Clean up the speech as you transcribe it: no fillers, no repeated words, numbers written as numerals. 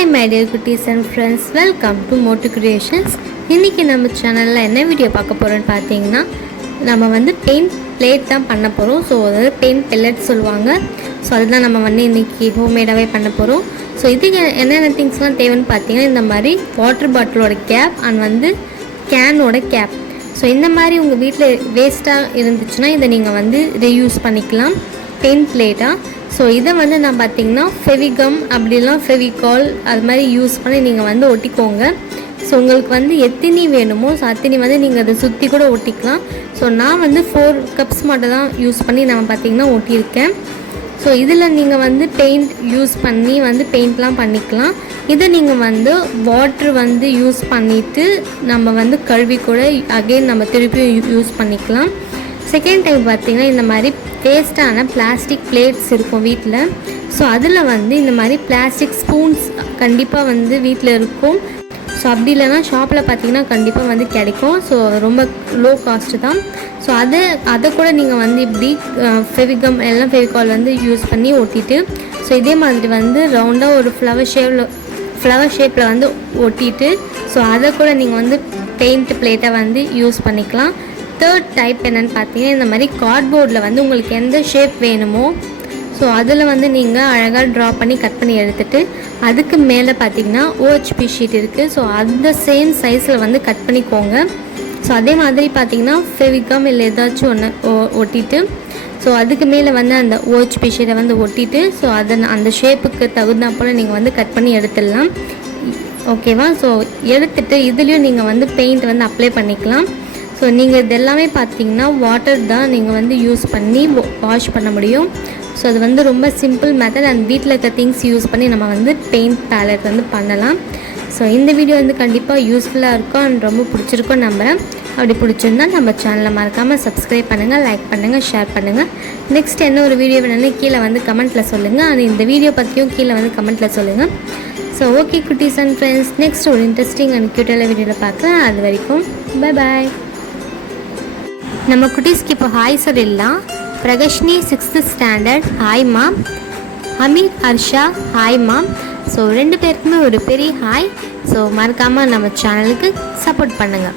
Hi my dear cuties and friends, welcome to MOTU Creations. இன்னைக்கு நம்ம சேனலில் என்ன வீடியோ பார்க்க போகிறோன்னு பார்த்தீங்கன்னா, நம்ம வந்து பெயிண்ட் பிளேட் தான் பண்ண போகிறோம். ஸோ அதாவது பெயிண்ட் பெல்லட் சொல்லுவாங்க. ஸோ அதுதான் நம்ம வந்து இன்றைக்கி ஹோம்மேடாகவே பண்ண போகிறோம். ஸோ இதுக்கு என்னென்ன திங்ஸ்லாம் தேவைன்னு பார்த்தீங்கன்னா, இந்த மாதிரி வாட்டர் பாட்டிலோட கேப் அண்ட் வந்து கேனோட கேப். ஸோ இந்த மாதிரி உங்கள் வீட்டில் வேஸ்ட்டாக இருந்துச்சுன்னா இதை நீங்கள் வந்து ரீயூஸ் பண்ணிக்கலாம் பெயிண்ட் பிளேட்டாக. ஸோ இதை வந்து நான் பார்த்திங்கன்னா ஃபெவிகம் அப்படிலாம் ஃபெவிகால் அது மாதிரி யூஸ் பண்ணி நீங்கள் வந்து ஒட்டிக்கோங்க. ஸோ உங்களுக்கு வந்து எத்தனை வேணுமோ ஸோ அத்தனை வந்து நீங்கள் அதை சுற்றி கூட ஒட்டிக்கலாம். ஸோ நான் வந்து 4 கப்ஸ் மட்டும் தான் யூஸ் பண்ணி நான் பார்த்திங்கன்னா ஒட்டியிருக்கேன். ஸோ இதில் நீங்கள் வந்து பெயிண்ட் யூஸ் பண்ணி வந்து பெயிண்ட்லாம் பண்ணிக்கலாம். இதை நீங்கள் வந்து வாட்ரு வந்து யூஸ் பண்ணிவிட்டு நம்ம வந்து கழுவி கூட அகெயின் நம்ம திருப்பியும் யூஸ் பண்ணிக்கலாம். செகண்ட் டைம் பார்த்திங்கன்னா இந்த மாதிரி வேஸ்ட்டான பிளாஸ்டிக் பிளேட்ஸ் இருக்கும் வீட்டில். ஸோ அதில் வந்து இந்த மாதிரி பிளாஸ்டிக் ஸ்பூன்ஸ் கண்டிப்பாக வந்து வீட்டில் இருக்கும். ஸோ அப்படி இல்லைனா ஷாப்பில் பார்த்திங்கன்னா கண்டிப்பாக வந்து கிடைக்கும். ஸோ ரொம்ப லோ காஸ்ட்டு தான். ஸோ அதை கூட நீங்கள் வந்து இப்படி ஃபெவிகம் எல்லாம் ஃபெவிகால் வந்து யூஸ் பண்ணி ஒட்டிட்டு ஸோ இதே மாதிரி வந்து ரவுண்டாக ஒரு ஃப்ளவர் ஷேப்பில் வந்து ஒட்டிட்டு ஸோ அதை கூட நீங்கள் வந்து பெயிண்ட் பிளேட்டை வந்து யூஸ் பண்ணிக்கலாம். தேர்ட் டைப் என்னென்னு பார்த்தீங்கன்னா, இந்த மாதிரி கார்ட்போர்டில் வந்து உங்களுக்கு எந்த ஷேப் வேணுமோ ஸோ அதில் வந்து நீங்கள் அழகாக ட்ரா பண்ணி கட் பண்ணி எடுத்துகிட்டு அதுக்கு மேலே பார்த்தீங்கன்னா OHP ஷீட் இருக்குது. ஸோ அந்த சேம் சைஸில் வந்து கட் பண்ணிக்கோங்க. ஸோ அதே மாதிரி பார்த்தீங்கன்னா ஃபெவிகம் இல்லை ஏதாச்சும் ஒன்று ஒட்டிட்டு ஸோ அதுக்கு மேலே வந்து அந்த OHP ஷீட்டை வந்து ஒட்டிட்டு ஸோ அதை அந்த ஷேப்புக்கு தகுந்தா போல் நீங்கள் வந்து கட் பண்ணி எடுத்துடலாம். ஓகேவா? ஸோ எடுத்துகிட்டு இதுலேயும் நீங்கள் வந்து பெயிண்ட் வந்து அப்ளை பண்ணிக்கலாம். ஸோ நீங்கள் இது எல்லாமே பார்த்தீங்கன்னா வாட்டர் தான் நீங்கள் வந்து யூஸ் பண்ணி வாஷ் பண்ண முடியும். ஸோ அது வந்து ரொம்ப சிம்பிள் மெத்தட் அண்ட் வீட்டில் இருக்க திங்ஸ் யூஸ் பண்ணி நம்ம வந்து பெயிண்ட் பேலட் வந்து பண்ணலாம். ஸோ இந்த வீடியோ வந்து கண்டிப்பாக யூஸ்ஃபுல்லாக இருக்கும் அண்ட் ரொம்ப பிடிச்சிருக்கும் நம்புகிறேன். அப்படி பிடிச்சிருந்தா நம்ம சேனலை மறக்காமல் சப்ஸ்கிரைப் பண்ணுங்கள், லைக் பண்ணுங்கள், ஷேர் பண்ணுங்கள். நெக்ஸ்ட் என்ன ஒரு வீடியோ வேணும்னு கீழே வந்து கமெண்ட்டில் சொல்லுங்கள். அண்ட் இந்த வீடியோ பற்றியும் கீழே வந்து கமெண்ட்டில் சொல்லுங்கள். ஸோ ஓகே குட்டீஸ் அண்ட் ஃப்ரெண்ட்ஸ், நெக்ஸ்ட் ஒரு இன்ட்ரெஸ்டிங் அண்ட் க்யூட்டான வீடியோவில் பார்க்கலாம். அது வரைக்கும் பை பாய். நம்ம குட்டீஸ்க்கு இப்போ ஹாய் சொல்லிடலாம். Prakashini 6th standard hi ma'am. Ameer Harsha hi ma'am. So 2 பேருக்குமே ஒரு பெரிய ஹாய். ஸோ மறக்காமல் நம்ம சேனலுக்கு சப்போர்ட் பண்ணுங்கள்.